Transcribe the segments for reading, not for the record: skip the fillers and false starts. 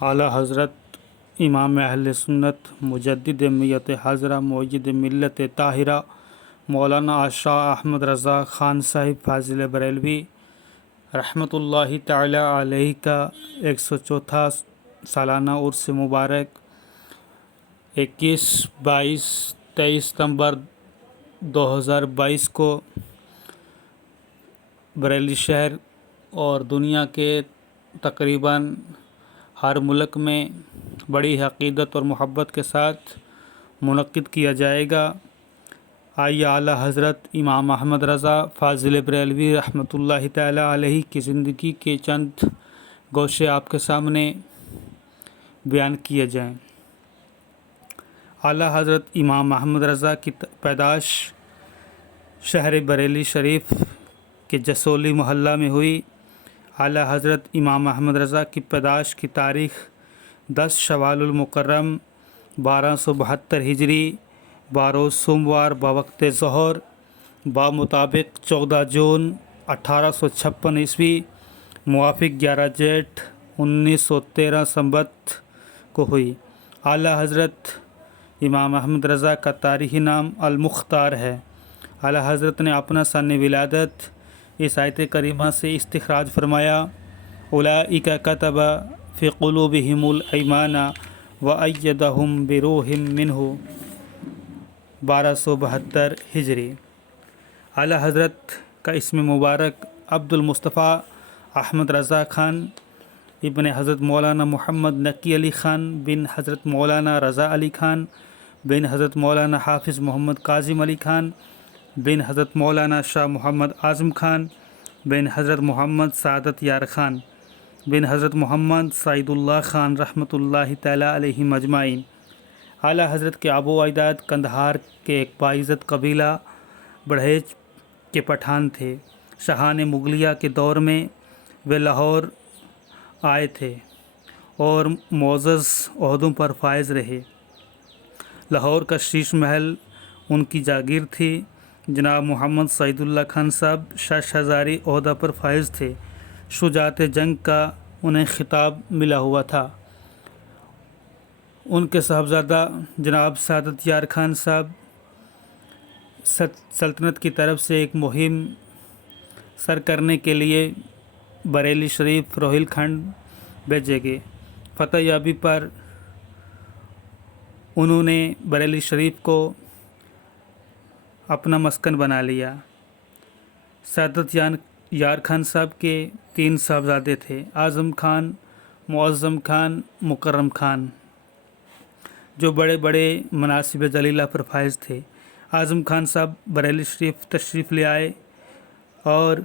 اعلیٰ حضرت امام اہل سنت مجدد میت حضرہ معید ملت طاہرہ مولانا شاہ احمد رضا خان صاحب فاضل بریلوی رحمۃ اللہ تعالی علیہ کا 104واں سالانہ عرس مبارک 21، 22، 23 ستمبر 2022 کو بریلی شہر اور دنیا کے تقریباً ہر ملک میں بڑی عقیدت اور محبت کے ساتھ منعقد کیا جائے گا۔ آئیے اعلیٰ حضرت امام احمد رضا فاضل بریلوی رحمۃ اللہ تعالی علیہ کی زندگی کے چند گوشے آپ کے سامنے بیان کیے جائیں۔ اعلیٰ حضرت امام احمد رضا کی پیدائش شہر بریلی شریف کے جسولی محلہ میں ہوئی۔ اعلیٰ حضرت امام احمد رضا کی پیدائش کی تاریخ 10 شوال المکرم 1272 ہجری باروز سوموار بوقت ظہر بمطابق 14 جون 1856 عیسوی موافق 11 جیٹھ 1913 سنبت کو ہوئی۔ اعلیٰ حضرت امام احمد رضا کا تاریخی نام المختار ہے۔ اعلیٰ حضرت نے اپنا سن ولادت اس آیت کریمہ سے استخراج فرمایا، اولئک کتب فی قلوبہم الایمان وایدہم بروح منہ 1272 ہجری۔ اعلیٰ حضرت کا اسم مبارک عبد المصطفیٰ احمد رضا خان ابن حضرت مولانا محمد نقی علی خان بن حضرت مولانا رضا علی خان بن حضرت مولانا حافظ محمد کاظم علی خان بن حضرت مولانا شاہ محمد اعظم خان بن حضرت محمد سعادت یار خان بن حضرت محمد سعید اللہ خان رحمۃ اللہ تعالی علیہ مجمعین۔ اعلیٰ حضرت کے آبا و اجداد قندھار کے ایک باعزت قبیلہ بڑھیج کے پٹھان تھے۔ شاہان مغلیہ کے دور میں وہ لاہور آئے تھے اور معزز عہدوں پر فائز رہے۔ لاہور کا شیش محل ان کی جاگیر تھی۔ جناب محمد سعید اللہ خان صاحب 6000 عہدہ پر فائز تھے۔ شجاعت جنگ کا انہیں خطاب ملا ہوا تھا۔ ان کے صاحبزادہ جناب سعادت یار خان صاحب سلطنت کی طرف سے ایک مہم سر کرنے کے لیے بریلی شریف روہیل کھنڈ بھیجے گئے۔ فتح یابی پر انہوں نے بریلی شریف کو اپنا مسکن بنا لیا۔ سعادت یار خان صاحب کے 3 صاحبزادے تھے، اعظم خان، معظم خان، مکرم خان، جو بڑے بڑے مناصب جلیلہ پر فائز تھے۔ اعظم خان صاحب بریلی شریف تشریف لے آئے اور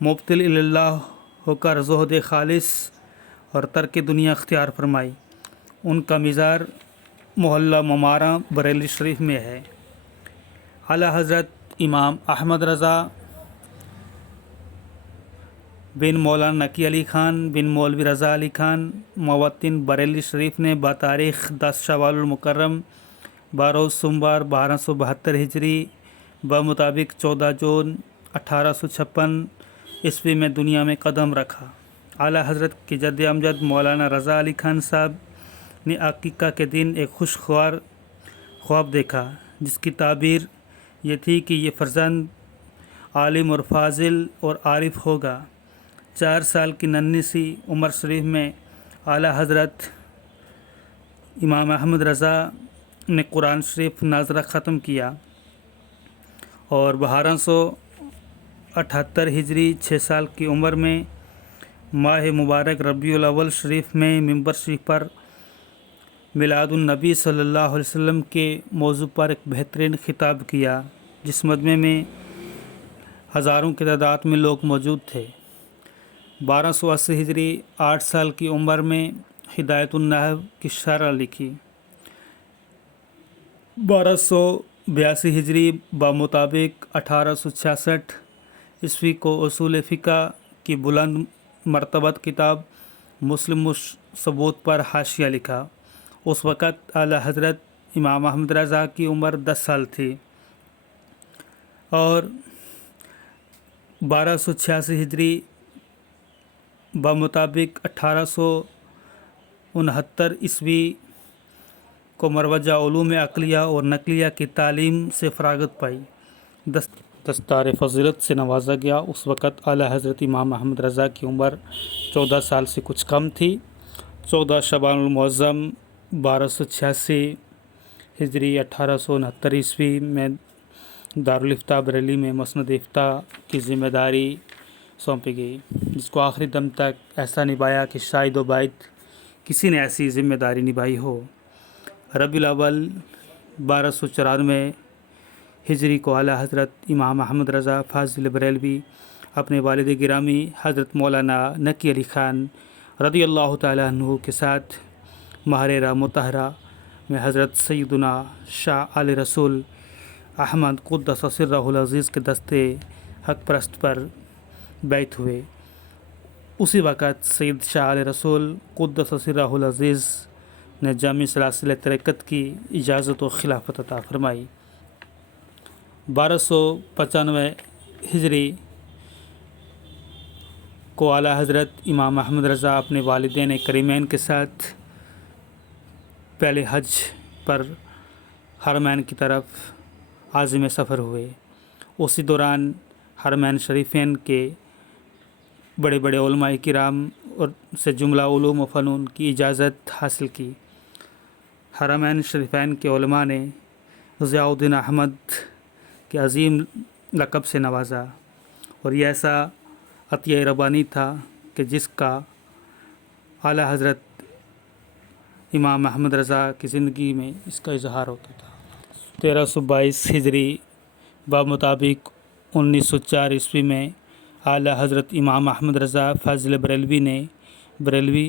مبتل اللہ ہو کر زہد خالص اور ترک دنیا اختیار فرمائی۔ ان کا مزار محلہ ممارہ بریلی شریف میں ہے۔ اعلیٰ حضرت امام احمد رضا بن مولانا نقی علی خان بن مولوی رضا علی خان موطن بریلی شریف نے بتاریخ 10 شوال المکرم باروز سوموار 1272 ہجری بمطابق 14 جون 1856 عیسوی میں دنیا میں قدم رکھا۔ اعلیٰ حضرت کے جد امجد مولانا رضا علی خان صاحب نے عقیقہ کے دن ایک خوشگوار خواب دیکھا، جس کی تعبیر یہ تھی کہ یہ فرزند عالم اور فاضل اور عارف ہوگا۔ 4 سال کی ننھی سی عمر شریف میں اعلیٰ حضرت امام احمد رضا نے قرآن شریف ناظرہ ختم کیا اور 1278 ہجری 6 سال کی عمر میں ماہ مبارک ربیع الاول شریف میں ممبر شریف پر میلاد النبی صلی اللہ علیہ وسلم کے موضوع پر ایک بہترین خطاب کیا، جس مجمع میں ہزاروں کی تعداد میں لوگ موجود تھے۔ 1280 ہجری 8 سال کی عمر میں ہدایت النحو کی شرح لکھی۔ 1282 ہجری بمطابق 1866 عیسوی کو اصول فقہ کی بلند مرتبت کتاب مسلم ثبوت پر حاشیہ لکھا۔ اس وقت اعلیٰ حضرت امام احمد رضا کی عمر 10 سال تھی اور 1286 ہجری بمطابق 1800 عیسوی کو مروجہ علوم عقلیہ اور نقلیہ کی تعلیم سے فراغت پائی، دستار فضیلت سے نوازا گیا۔ اس وقت اعلیٰ حضرت امام احمد رضا کی عمر 14 سال سے کچھ کم تھی۔ 14 شعبان المعظم 1286 ہجری 1869 عیسوی میں دارالافتاء بریلی میں مسند افتاء کی ذمہ داری سونپی گئی، جس کو آخری دم تک ایسا نبھایا کہ شاید و باید کسی نے ایسی ذمہ داری نبھائی ہو۔ ربیع الاول 1294 ہجری کو اعلیٰ حضرت امام احمد رضا فاضل بریلوی اپنے والد گرامی حضرت مولانا نقی علی خان رضی اللہ تعالیٰ عنہ کے ساتھ محررہ مطہرہ میں حضرت سیدنا شاہ آل رسول احمد قدس سرہ العزیز کے دستے حق پرست پر بیعت ہوئے۔ اسی وقت سید شاہ آل رسول قدس سرہ العزیز نے جامع سلاسل طریقت کی اجازت و خلافت عطا فرمائی۔ 1295 ہجری کو اعلیٰ حضرت امام احمد رضا اپنے والدین کریمین کے ساتھ پہلے حج پر حرمین کی طرف عازم سفر ہوئے۔ اسی دوران حرمین شریفین کے بڑے بڑے علماء کرام اور سے جملہ علوم و فنون کی اجازت حاصل کی۔ حرمین شریفین کے علماء نے ضیاء الدین احمد کے عظیم لقب سے نوازا، اور یہ ایسا عطیہ ربانی تھا کہ جس کا اعلیٰ حضرت امام احمد رضا کی زندگی میں اس کا اظہار ہوتا تھا۔ 1322 ہجری بمطابق 1904 عیسوی میں اعلیٰ حضرت امام احمد رضا فاضل بریلوی نے بریلوی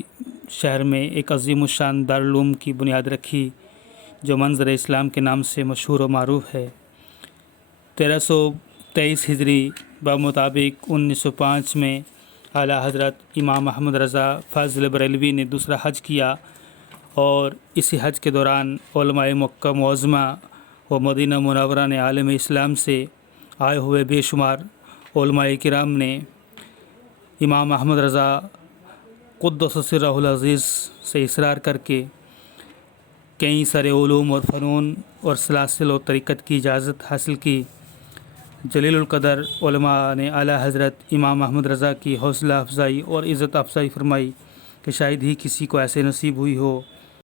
شہر میں ایک عظیم الشان دارالعلوم کی بنیاد رکھی، جو منظر اسلام کے نام سے مشہور و معروف ہے۔ 1323 ہجری بمطابق 1905 میں اعلیٰ حضرت امام احمد رضا فاضل بریلوی نے دوسرا حج کیا، اور اسی حج کے دوران علماء مکہ معظمہ و مدینہ منورہ نے عالم اسلام سے آئے ہوئے بے شمار علماء کرام نے امام احمد رضا قدس سرہ العزیز سے اصرار کر کے کئی سارے علوم اور فنون اور سلاسل و طریقت کی اجازت حاصل کی۔ جلیل القدر علماء نے اعلیٰ حضرت امام احمد رضا کی حوصلہ افزائی اور عزت افزائی فرمائی کہ شاید ہی کسی کو ایسے نصیب ہوئی ہو